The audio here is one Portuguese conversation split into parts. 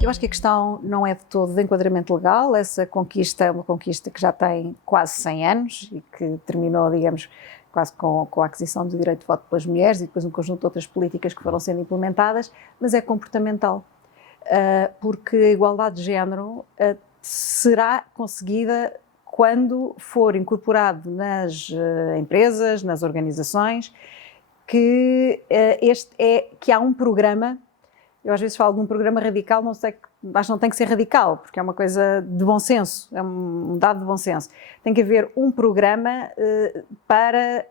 Eu acho que a questão não é de todo de enquadramento legal. Essa conquista é uma conquista que já tem quase 100 anos e que terminou, digamos, quase com a aquisição do direito de voto pelas mulheres e depois um conjunto de outras políticas que foram sendo implementadas, mas é comportamental, porque a igualdade de género será conseguida quando for incorporado nas empresas, nas organizações, que há um programa. Eu às vezes falo de um programa radical, não sei, acho que não tem que ser radical, porque é uma coisa de bom senso, é um dado de bom senso. Tem que haver um programa para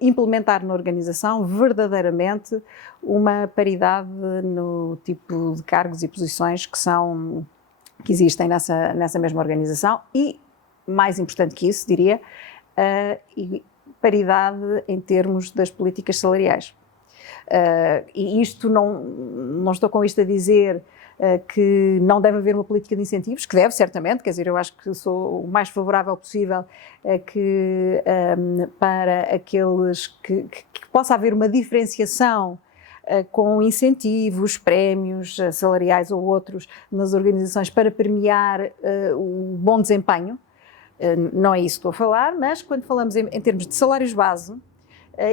implementar na organização verdadeiramente uma paridade no tipo de cargos e posições que existem nessa mesma organização e, mais importante que isso, diria, paridade em termos das políticas salariais. E isto não estou com isto a dizer que não deve haver uma política de incentivos, que deve, certamente, quer dizer, eu acho que sou o mais favorável possível para aqueles que possa haver uma diferenciação com incentivos, prémios salariais ou outros nas organizações para premiar o bom desempenho. Não é isso que estou a falar, mas quando falamos em termos de salários base,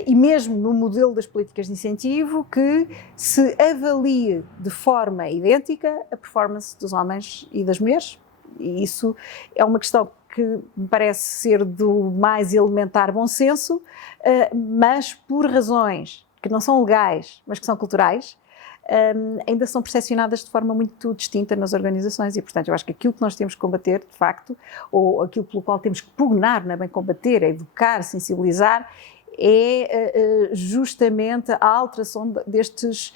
e mesmo no modelo das políticas de incentivo, que se avalie de forma idêntica a performance dos homens e das mulheres. E isso é uma questão que me parece ser do mais elementar bom senso, mas por razões que não são legais, mas que são culturais, ainda são percepcionadas de forma muito distinta nas organizações e, portanto, eu acho que aquilo que nós temos que combater, de facto, ou aquilo pelo qual temos que pugnar, não é bem combater, é educar, sensibilizar, é justamente a alteração destes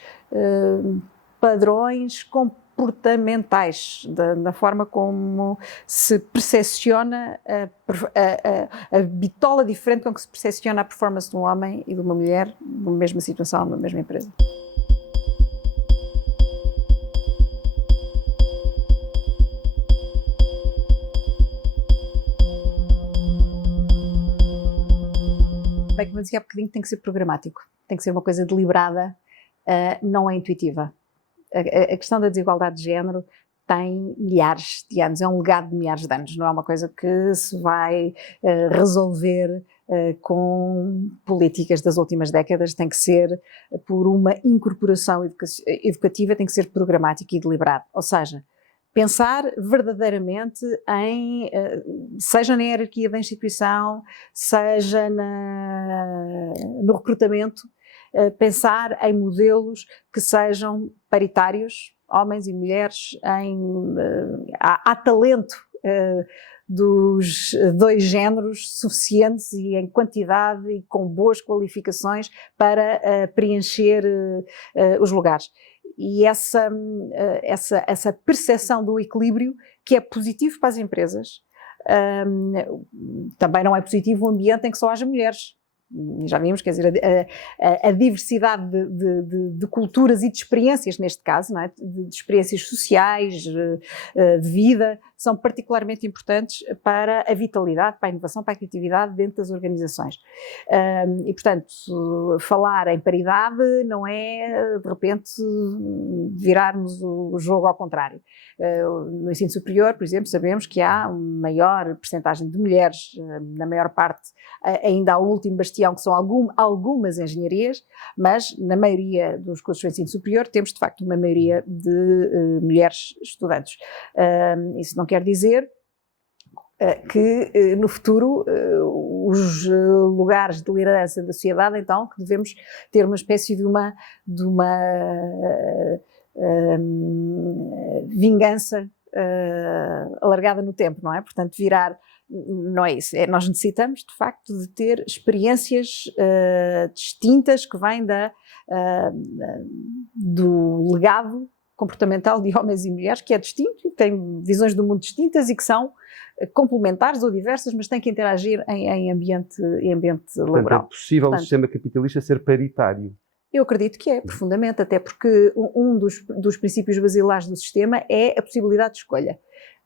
padrões comportamentais, da forma como se percepciona a bitola diferente com que se percepciona a performance de um homem e de uma mulher numa mesma situação, numa mesma empresa. Bem, como eu dizia há bocadinho, tem que ser programático, tem que ser uma coisa deliberada, não é intuitiva. A questão da desigualdade de género tem milhares de anos, é um legado de milhares de anos, não é uma coisa que se vai resolver com políticas das últimas décadas, tem que ser por uma incorporação educativa, tem que ser programático e deliberado, ou seja, pensar verdadeiramente seja na hierarquia da instituição, seja no recrutamento, pensar em modelos que sejam paritários, homens e mulheres, há talento dos dois géneros suficientes e em quantidade e com boas qualificações para preencher os lugares. E essa percepção do equilíbrio, que é positivo para as empresas, também não é positivo um ambiente em que só haja mulheres. Já vimos, quer dizer, a diversidade de culturas e de experiências, neste caso, não é? de experiências sociais, de vida, são particularmente importantes para a vitalidade, para a inovação, para a criatividade dentro das organizações. E, portanto, falar em paridade não é, de repente, virarmos o jogo ao contrário. No ensino superior, por exemplo, sabemos que há uma maior percentagem de mulheres, na maior parte, ainda há o último bastião, que são algumas engenharias, mas na maioria dos cursos de ensino superior temos, de facto, uma maioria de mulheres estudantes. Isso não quer dizer que no futuro os lugares de liderança da sociedade, então, que devemos ter uma espécie de uma vingança alargada no tempo, não é? Portanto, não é isso. Nós necessitamos, de facto, de ter experiências distintas que vêm do legado comportamental de homens e mulheres, que é distinto, tem visões do mundo distintas e que são complementares ou diversas, mas têm que interagir em ambiente laboral. Portanto, é possível o sistema capitalista ser paritário? Eu acredito que é, profundamente, até porque um dos princípios basilares do sistema é a possibilidade de escolha.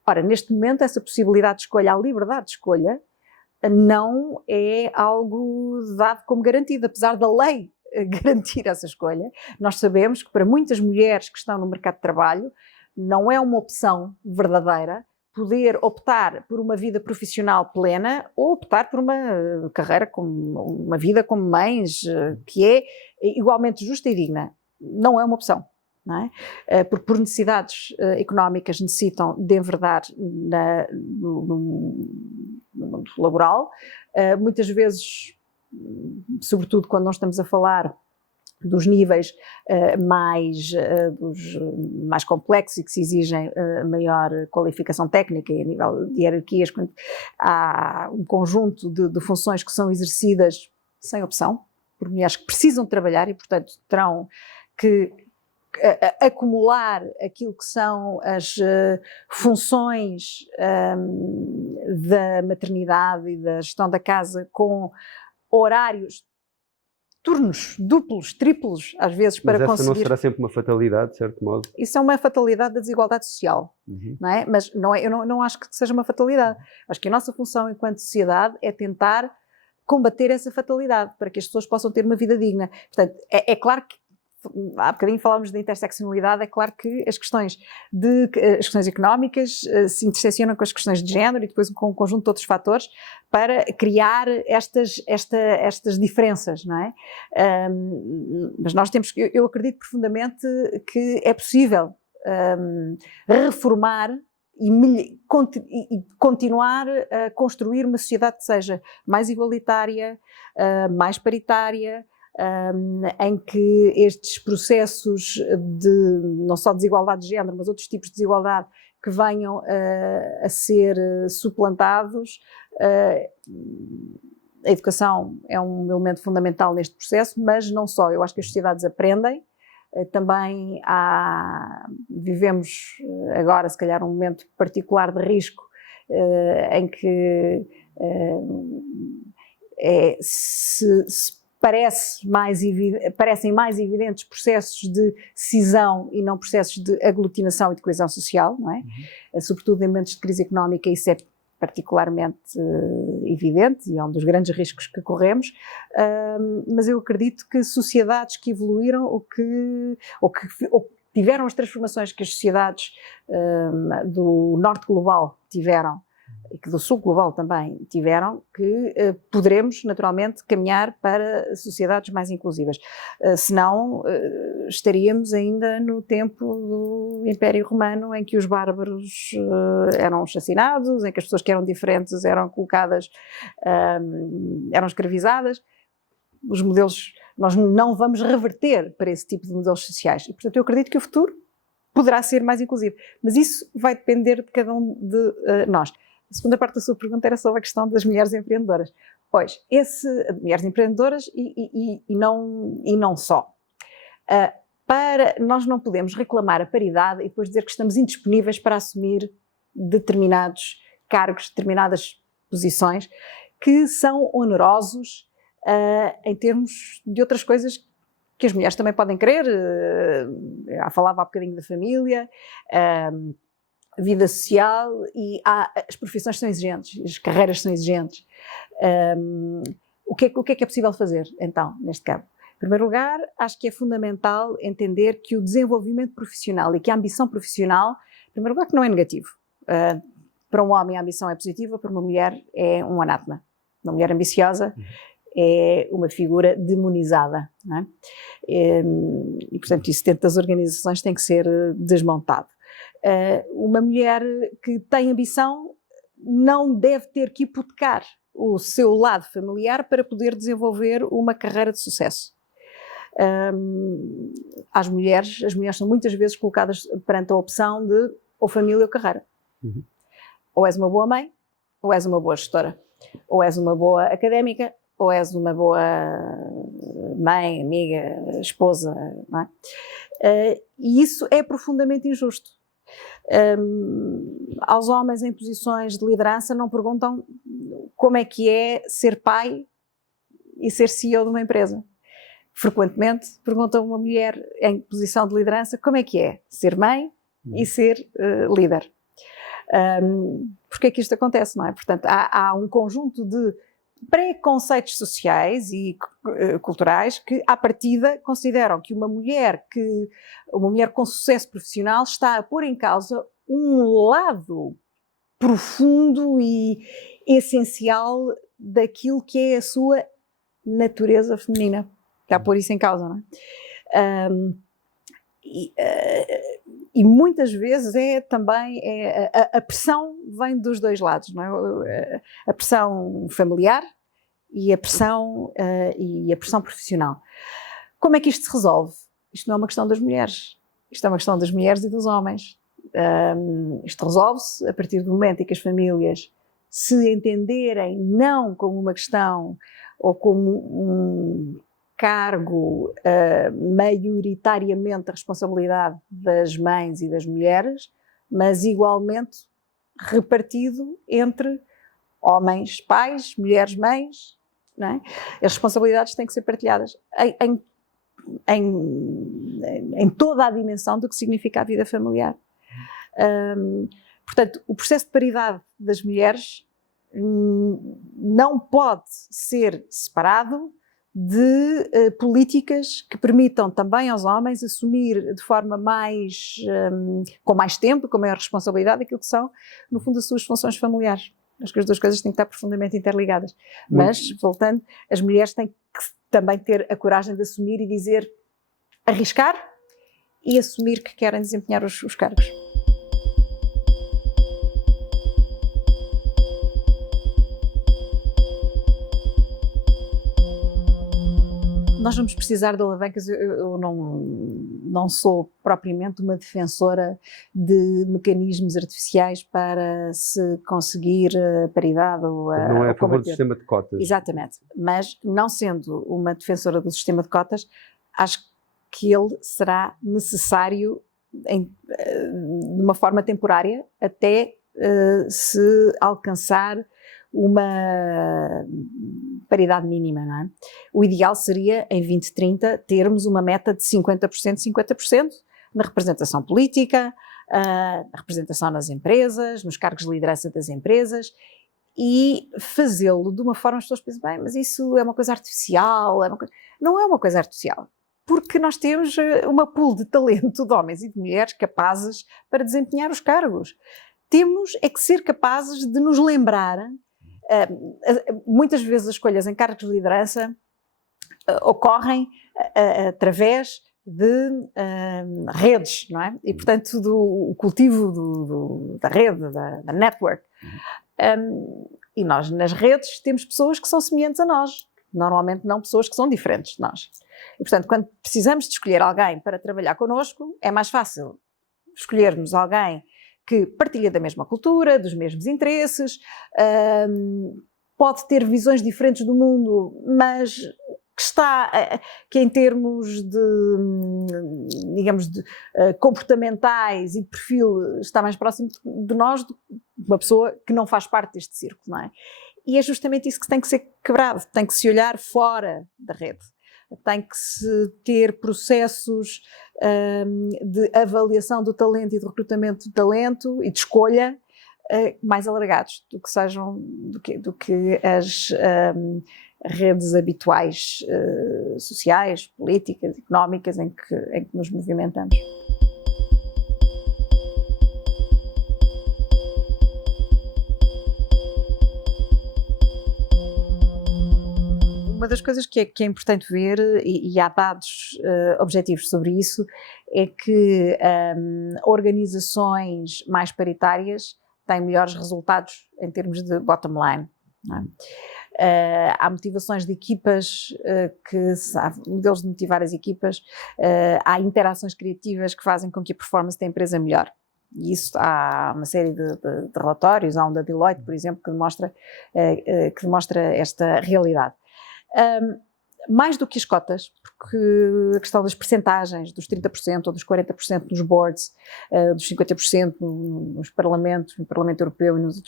Ora, neste momento, essa possibilidade de escolha, a liberdade de escolha, não é algo dado como garantido, apesar da lei garantir essa escolha. Nós sabemos que para muitas mulheres que estão no mercado de trabalho, não é uma opção verdadeira poder optar por uma vida profissional plena ou optar por uma carreira, uma vida como mães, que é igualmente justa e digna. Não é uma opção. Não é? Porque por necessidades económicas necessitam de enverdar no mundo laboral, muitas vezes, sobretudo quando nós estamos a falar dos níveis mais complexos e que se exigem maior qualificação técnica e a nível de hierarquias, quando há um conjunto de funções que são exercidas sem opção, por mulheres que precisam trabalhar e, portanto, terão que acumular aquilo que são as funções da maternidade e da gestão da casa com horários, turnos duplos, triplos, às vezes, para conseguir... Mas essa não será sempre uma fatalidade, de certo modo? Isso é uma fatalidade da desigualdade social, não é? Mas eu não acho que seja uma fatalidade. Acho que a nossa função enquanto sociedade é tentar combater essa fatalidade, para que as pessoas possam ter uma vida digna. Portanto, é claro que há bocadinho falámos de interseccionalidade, é claro que as questões económicas se interseccionam com as questões de género e depois com um conjunto de outros fatores para criar estas diferenças, não é? Mas nós temos, eu acredito profundamente que é possível reformar e continuar a construir uma sociedade que seja mais igualitária, mais paritária, em que estes processos não só de desigualdade de género, mas outros tipos de desigualdade que venham a ser suplantados. A educação é um elemento fundamental neste processo, mas não só. Eu acho que as sociedades aprendem. Também vivemos agora, se calhar, um momento particular de risco em que parecem mais evidentes processos de cisão e não processos de aglutinação e de coesão social, não é? Sobretudo em momentos de crise económica isso é particularmente evidente e é um dos grandes riscos que corremos, mas eu acredito que sociedades que evoluíram ou que tiveram as transformações que as sociedades do norte global tiveram e que do sul global também tiveram, que poderemos naturalmente caminhar para sociedades mais inclusivas. Senão estaríamos ainda no tempo do Império Romano, em que os bárbaros eram assassinados, em que as pessoas que eram diferentes eram colocadas, eram escravizadas. Os modelos, nós não vamos reverter para esse tipo de modelos sociais. E, portanto, eu acredito que o futuro poderá ser mais inclusivo. Mas isso vai depender de cada um de nós. A segunda parte da sua pergunta era sobre a questão das mulheres empreendedoras. Pois, mulheres empreendedoras e não só. Nós não podemos reclamar a paridade e depois dizer que estamos indisponíveis para assumir determinados cargos, determinadas posições que são onerosos em termos de outras coisas que as mulheres também podem querer. Falava há bocadinho da família, vida social, e as profissões são exigentes, as carreiras são exigentes. O que é possível fazer, então, neste campo? Em primeiro lugar, acho que é fundamental entender que o desenvolvimento profissional e que a ambição profissional, em primeiro lugar, que não é negativo. Para um homem a ambição é positiva, para uma mulher é um anátema. Uma mulher ambiciosa é uma figura demonizada, não é? E, portanto, isso dentro das organizações tem que ser desmontado. Uma mulher que tem ambição não deve ter que hipotecar o seu lado familiar para poder desenvolver uma carreira de sucesso. As mulheres são muitas vezes colocadas perante a opção de ou família ou carreira. Ou és uma boa mãe, ou és uma boa gestora, ou és uma boa académica, ou és uma boa mãe, amiga, esposa, não é? E isso é profundamente injusto. Aos homens em posições de liderança não perguntam como é que é ser pai e ser CEO de uma empresa. Frequentemente perguntam a uma mulher em posição de liderança como é que é ser mãe e ser líder. Porque é que isto acontece, não é? Portanto, há um conjunto de preconceitos sociais e culturais que, à partida, consideram que uma mulher com sucesso profissional está a pôr em causa um lado profundo e essencial daquilo que é a sua natureza feminina. Está a pôr isso em causa, não é? E muitas vezes a pressão vem dos dois lados, não é? A pressão familiar e a pressão profissional. Como é que isto se resolve? Isto não é uma questão das mulheres, isto é uma questão das mulheres e dos homens. Isto resolve-se a partir do momento em que as famílias se entenderem não como uma questão ou como um cargo maioritariamente a responsabilidade das mães e das mulheres, mas igualmente repartido entre homens pais, mulheres mães, não é? As responsabilidades têm que ser partilhadas em toda a dimensão do que significa a vida familiar. Portanto, o processo de paridade das mulheres não pode ser separado de políticas que permitam também aos homens assumir de forma com mais tempo, com maior responsabilidade, aquilo que são, no fundo, as suas funções familiares. Acho que as duas coisas têm que estar profundamente interligadas. Mas, voltando, as mulheres têm que também ter a coragem de assumir e dizer, arriscar e assumir que querem desempenhar os cargos. Nós vamos precisar de alavancas. Eu não sou propriamente uma defensora de mecanismos artificiais para se conseguir a paridade ou a... Não é a favor do sistema de cotas. Exatamente. Mas, não sendo uma defensora do sistema de cotas, acho que ele será necessário de uma forma temporária até se alcançar uma paridade mínima, não é? O ideal seria, em 2030, termos uma meta de 50%, 50% na representação política, na representação nas empresas, nos cargos de liderança das empresas, e fazê-lo de uma forma que as pessoas pensam, bem, mas isso é uma coisa artificial, não é uma coisa artificial, porque nós temos uma pool de talento de homens e de mulheres capazes para desempenhar os cargos. Temos é que ser capazes de nos lembrar. Muitas vezes as escolhas em cargos de liderança ocorrem através de redes, não é? E, portanto, o cultivo da rede, da network. E nós, nas redes, temos pessoas que são semelhantes a nós, normalmente não pessoas que são diferentes de nós. E, portanto, quando precisamos de escolher alguém para trabalhar connosco, é mais fácil escolhermos alguém que partilha da mesma cultura, dos mesmos interesses, pode ter visões diferentes do mundo, mas que em termos digamos, comportamentais e de perfil está mais próximo de nós do que uma pessoa que não faz parte deste círculo, não é? E é justamente isso que tem que ser quebrado, tem que se olhar fora da rede. Tem que se ter processos de avaliação do talento e de recrutamento de talento e de escolha mais alargados do que as redes habituais sociais, políticas, económicas em que nos movimentamos. Uma das coisas que é importante ver, e há dados objetivos sobre isso, é que organizações mais paritárias têm melhores resultados em termos de bottom line. Não é? Há motivações de equipas, há modelos de motivar as equipas, há interações criativas que fazem com que a performance da empresa melhore. E isso há uma série de relatórios, há um da Deloitte, por exemplo, que demonstra esta realidade. Mais do que as cotas, porque a questão das percentagens, dos 30% ou dos 40% nos boards, dos 50% nos parlamentos, no Parlamento Europeu nas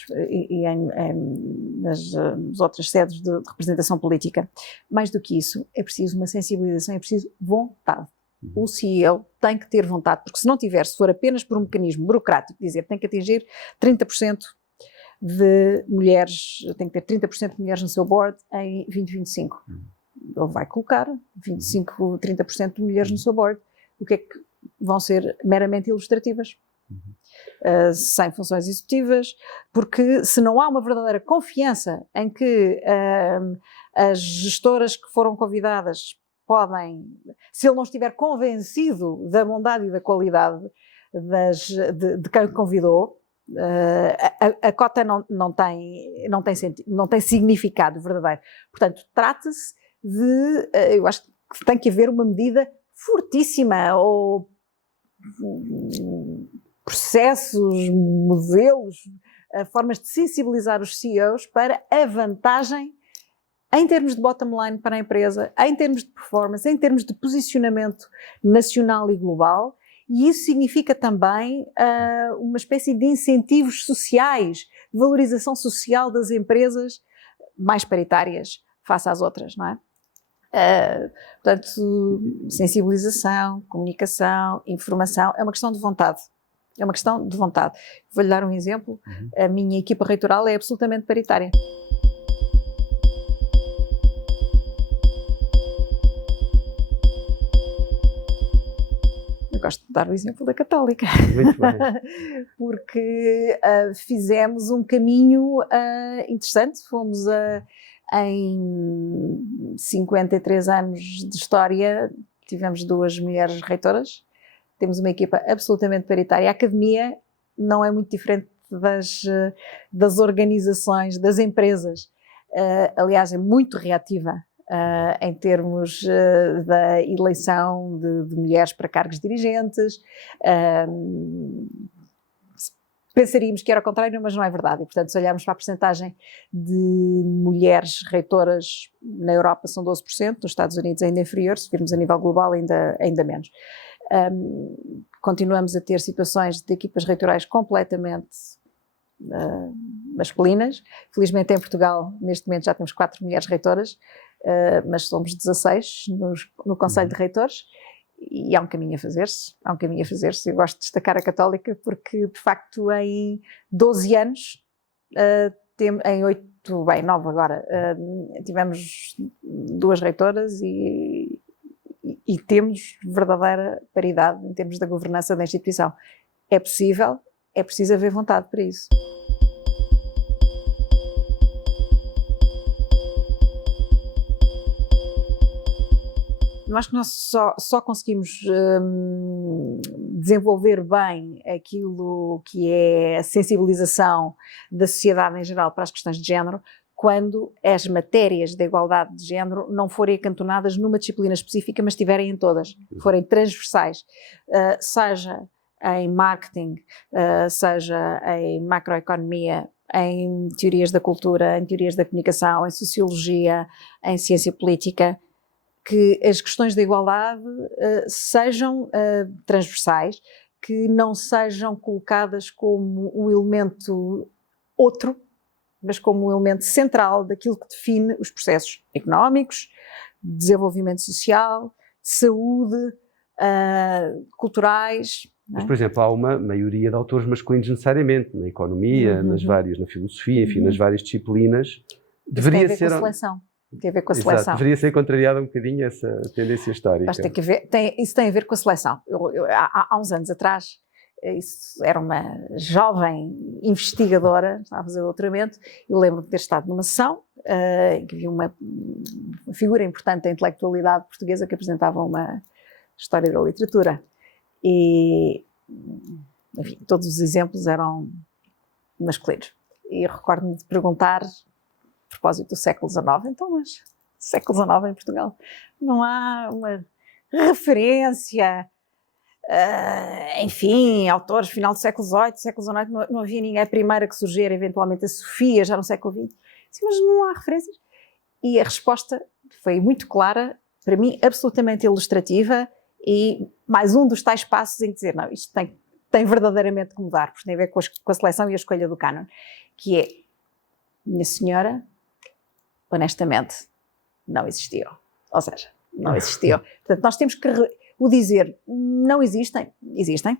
outras sedes de representação política, mais do que isso, é preciso uma sensibilização, é preciso vontade. O CEO tem que ter vontade, porque se não tiver, se for apenas por um mecanismo burocrático, dizer que tem que atingir 30% de mulheres, tem que ter 30% de mulheres no seu board em 2025. Ele vai colocar 25, 30% de mulheres no seu board. O que é que vão ser meramente ilustrativas? Sem funções executivas, porque se não há uma verdadeira confiança em que as gestoras que foram convidadas podem, se ele não estiver convencido da bondade e da qualidade de quem convidou, a cota não tem significado verdadeiro. Portanto, trata-se de, eu acho que tem que haver uma medida fortíssima, ou processos, modelos, formas de sensibilizar os CEOs para a vantagem em termos de bottom line para a empresa, em termos de performance, em termos de posicionamento nacional e global, e isso significa também uma espécie de incentivos sociais, de valorização social das empresas mais paritárias face às outras, não é? Portanto, sensibilização, comunicação, informação, é uma questão de vontade. É uma questão de vontade. Vou-lhe dar um exemplo. A minha equipa reitoral é absolutamente paritária. Eu gosto de dar o exemplo da Católica. Muito bem. Porque fizemos um caminho interessante. Fomos em 53 anos de história, tivemos 2 mulheres reitoras. Temos uma equipa absolutamente paritária. A academia não é muito diferente das organizações, das empresas. Aliás, é muito reativa em termos da eleição de mulheres para cargos dirigentes. Pensaríamos que era o contrário, mas não é verdade. E, portanto, se olharmos para a percentagem de mulheres reitoras na Europa, são 12%, nos Estados Unidos ainda inferior, se virmos a nível global ainda menos. Continuamos a ter situações de equipas reitorais completamente masculinas. Felizmente em Portugal, neste momento já temos 4 mulheres reitoras, mas somos 16 no Conselho de Reitores, e há um caminho a fazer-se, Eu gosto de destacar a Católica porque, de facto, em 12 anos, em 9 agora, tivemos 2 reitoras e temos verdadeira paridade em termos da governança da instituição. É possível, é preciso haver vontade para isso. Eu acho que nós só conseguimos desenvolver bem aquilo que é a sensibilização da sociedade em geral para as questões de género quando as matérias da igualdade de género não forem acantonadas numa disciplina específica, mas estiverem em todas, forem transversais, seja em marketing, seja em macroeconomia, em teorias da cultura, em teorias da comunicação, em sociologia, em ciência política, que as questões da igualdade sejam transversais, que não sejam colocadas como um elemento outro, mas como um elemento central daquilo que define os processos económicos, de desenvolvimento social, de saúde, culturais. Mas, por exemplo, há uma maioria de autores masculinos necessariamente, na economia, na filosofia, enfim, nas várias disciplinas. Deveria ser... Tem a ver com a seleção. Exato, deveria ser contrariada um bocadinho essa tendência histórica. Mas isso tem a ver com a seleção. Há uns anos atrás, era uma jovem investigadora, estava a fazer doutoramento, e lembro-me de ter estado numa sessão em que havia uma figura importante da intelectualidade portuguesa que apresentava uma história da literatura. E, enfim, todos os exemplos eram masculinos. E recordo-me de perguntar, a propósito do século XIX, então, mas século XIX em Portugal, não há uma referência, enfim, autores final do século XVIII, século XIX, não havia ninguém. A primeira que surgir, eventualmente a Sofia, já no século XX. Sim, mas não há referências. E a resposta foi muito clara, para mim, absolutamente ilustrativa, e mais um dos tais passos em dizer, não, isto tem verdadeiramente que mudar, porque tem a ver com a seleção e a escolha do cânon, que é, minha senhora, honestamente, não existiu. Ou seja, não existiu. Portanto, nós temos que o dizer, não existem.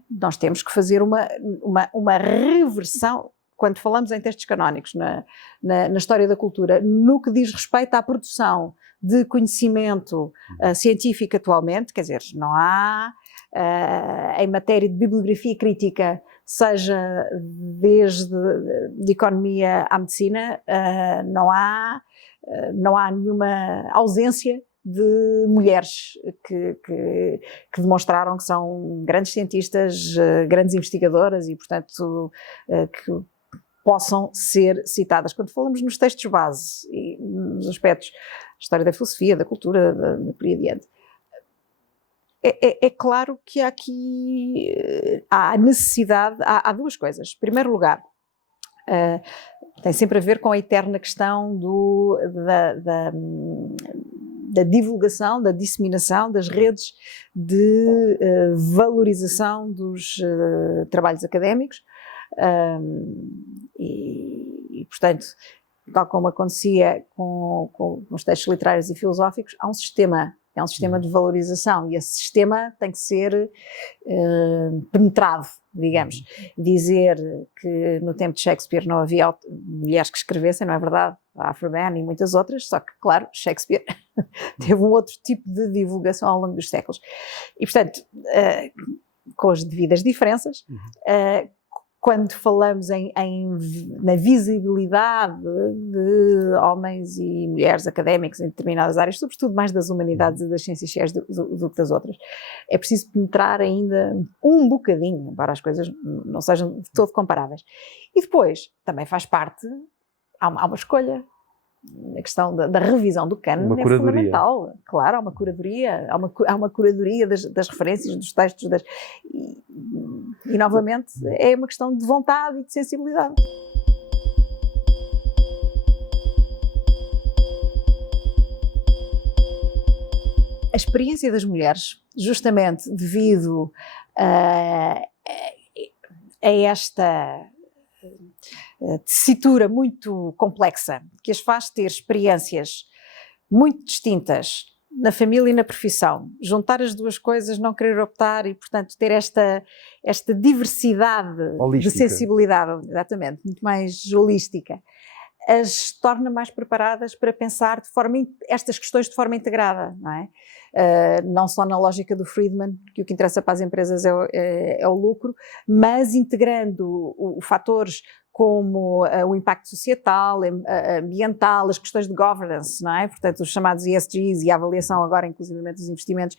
Nós temos que fazer uma reversão quando falamos em textos canónicos na história da cultura, no que diz respeito à produção de conhecimento científico atualmente, quer dizer, não há, em matéria de bibliografia crítica, seja desde de economia à medicina, não há nenhuma ausência de mulheres que demonstraram que são grandes cientistas, grandes investigadoras e, portanto, que possam ser citadas. Quando falamos nos textos base e nos aspectos da história da filosofia, da cultura, por aí adiante, é claro que há aqui há necessidade, há duas coisas. Em primeiro lugar, tem sempre a ver com a eterna questão da divulgação, da disseminação das redes de valorização dos trabalhos académicos e, portanto, tal como acontecia com os textos literários e filosóficos, há um sistema. É um sistema de valorização e esse sistema tem que ser penetrado, digamos. Dizer que no tempo de Shakespeare não havia mulheres que escrevessem, não é verdade? A Afraban e muitas outras, só que, claro, Shakespeare teve um outro tipo de divulgação ao longo dos séculos. E, portanto, com as devidas diferenças, quando falamos na visibilidade de homens e mulheres académicos em determinadas áreas, sobretudo mais das humanidades e das ciências sociais do que das outras, é preciso penetrar ainda um bocadinho, para as coisas não sejam de todo comparáveis. E depois, também faz parte, há uma escolha. A questão da revisão do cânon é fundamental. Claro, há uma curadoria das referências, dos textos, e novamente é uma questão de vontade e de sensibilidade. A experiência das mulheres, justamente devido a esta tessitura muito complexa, que as faz ter experiências muito distintas na família e na profissão, juntar as duas coisas, não querer optar e, portanto, ter esta diversidade holística. De sensibilidade, exatamente, muito mais holística, as torna mais preparadas para pensar estas questões de forma integrada, não é? Não só na lógica do Friedman, que o que interessa para as empresas é o lucro, mas integrando fatores como o impacto societal, ambiental, as questões de governance, não é? Portanto, os chamados ESGs e a avaliação agora, inclusivamente, dos investimentos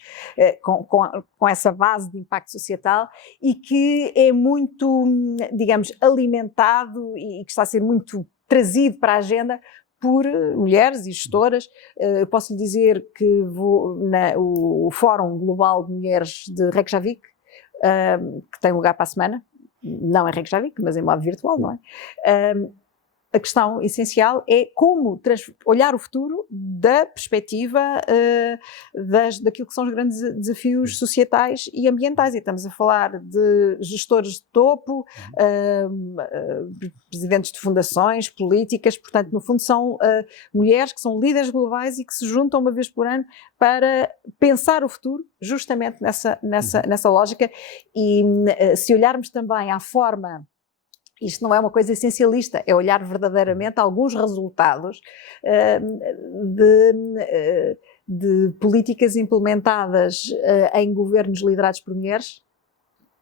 com essa base de impacto societal e que é muito, digamos, alimentado e que está a ser muito trazido para a agenda por mulheres e gestoras. Posso lhe dizer que vou o Fórum Global de Mulheres de Reykjavik, que tem lugar para a semana, não em Reykjavik, mas em modo virtual, não é? A questão essencial é como olhar o futuro da perspectiva daquilo que são os grandes desafios societais e ambientais. E estamos a falar de gestores de topo, presidentes de fundações, políticas, portanto, no fundo são mulheres que são líderes globais e que se juntam uma vez por ano para pensar o futuro justamente nessa lógica. E se olharmos também à forma. Isto não é uma coisa essencialista, é olhar verdadeiramente alguns resultados de políticas implementadas em governos liderados por mulheres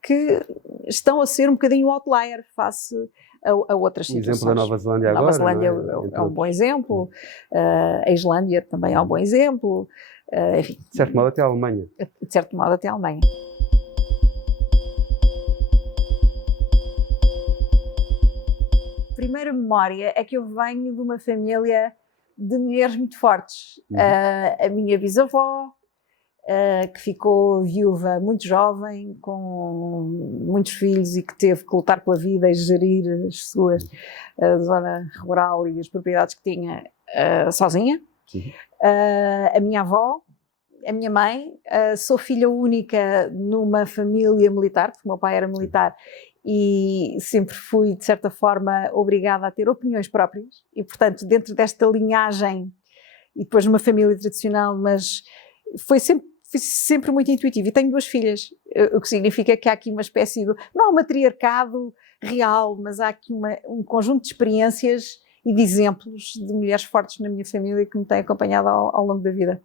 que estão a ser um bocadinho outlier face a outras situações. O exemplo da Nova Zelândia agora. A Nova Zelândia é um bom exemplo, a Islândia também é um bom exemplo. Enfim, de certo modo até a Alemanha. De certo modo até a Alemanha. A primeira memória é que eu venho de uma família de mulheres muito fortes. A minha bisavó, que ficou viúva muito jovem, com muitos filhos e que teve que lutar pela vida e gerir a zona rural e as propriedades que tinha sozinha. A minha avó, a minha mãe, sou filha única numa família militar, porque o meu pai era militar, e sempre fui, de certa forma, obrigada a ter opiniões próprias e, portanto, dentro desta linhagem, e depois numa família tradicional, mas foi sempre fui sempre muito intuitiva e tenho 2 filhas, o que significa que há aqui uma espécie de, não há um matriarcado real, mas há aqui um conjunto de experiências e de exemplos de mulheres fortes na minha família que me têm acompanhado ao longo da vida.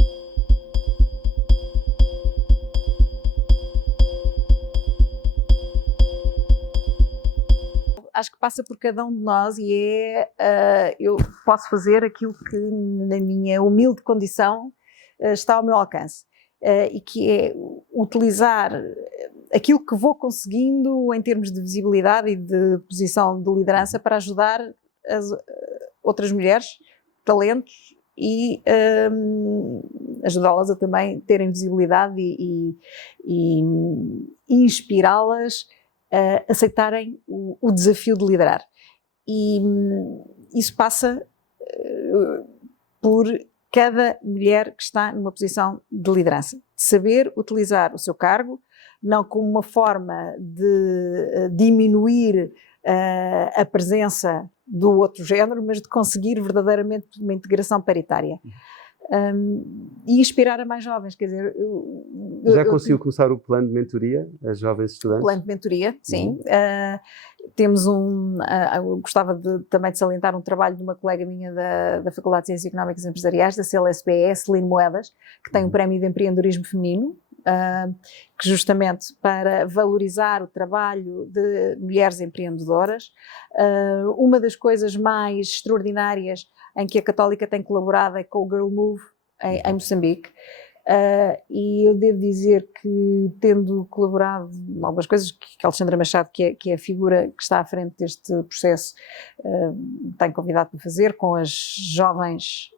Acho que passa por cada um de nós e eu posso fazer aquilo que na minha humilde condição está ao meu alcance, e que é utilizar aquilo que vou conseguindo em termos de visibilidade e de posição de liderança para ajudar as outras mulheres, talentos, e ajudá-las a também terem visibilidade e inspirá-las a aceitarem o desafio de liderar. E isso passa por cada mulher que está numa posição de liderança, de saber utilizar o seu cargo, não como uma forma de diminuir a presença do outro género, mas de conseguir verdadeiramente uma integração paritária. E inspirar a mais jovens, quer dizer... Já conseguiu começar o plano de mentoria às jovens estudantes? Plano de mentoria, sim. Temos eu gostava também de salientar um trabalho de uma colega minha da Faculdade de Ciências Económicas e Empresariais, da CLSPE, Celine Moedas, que tem um prémio de empreendedorismo feminino, que justamente para valorizar o trabalho de mulheres empreendedoras. Uma das coisas mais extraordinárias em que a Católica tem colaborado é com o Girl Move em Moçambique, e eu devo dizer que, tendo colaborado em algumas coisas que Alexandra Machado, que é a figura que está à frente deste processo, tem convidado para fazer com as jovens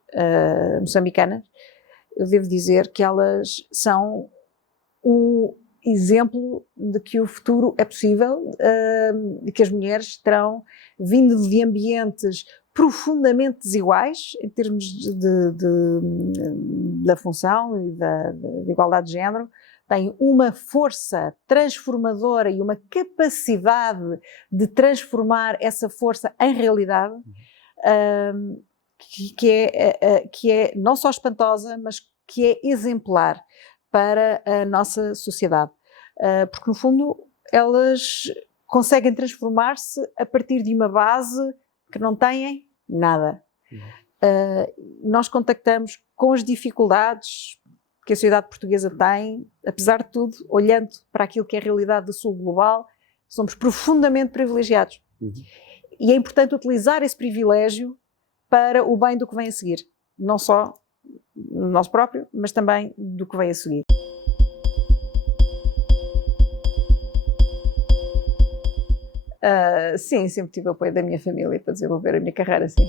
moçambicanas, eu devo dizer que elas são um exemplo de que o futuro é possível, de que as mulheres terão vindo de ambientes profundamente desiguais em termos da função e da igualdade de género, têm uma força transformadora e uma capacidade de transformar essa força em realidade, que é não só espantosa, mas que é exemplar para a nossa sociedade, porque no fundo elas conseguem transformar-se a partir de uma base que não têm nada. Nós contactamos com as dificuldades que a sociedade portuguesa tem, apesar de tudo, olhando para aquilo que é a realidade do sul global, somos profundamente privilegiados. E é importante utilizar esse privilégio para o bem do que vem a seguir, não só no nosso próprio, mas também do que vem a seguir. Sim, sempre tive o apoio da minha família para desenvolver a minha carreira, sim.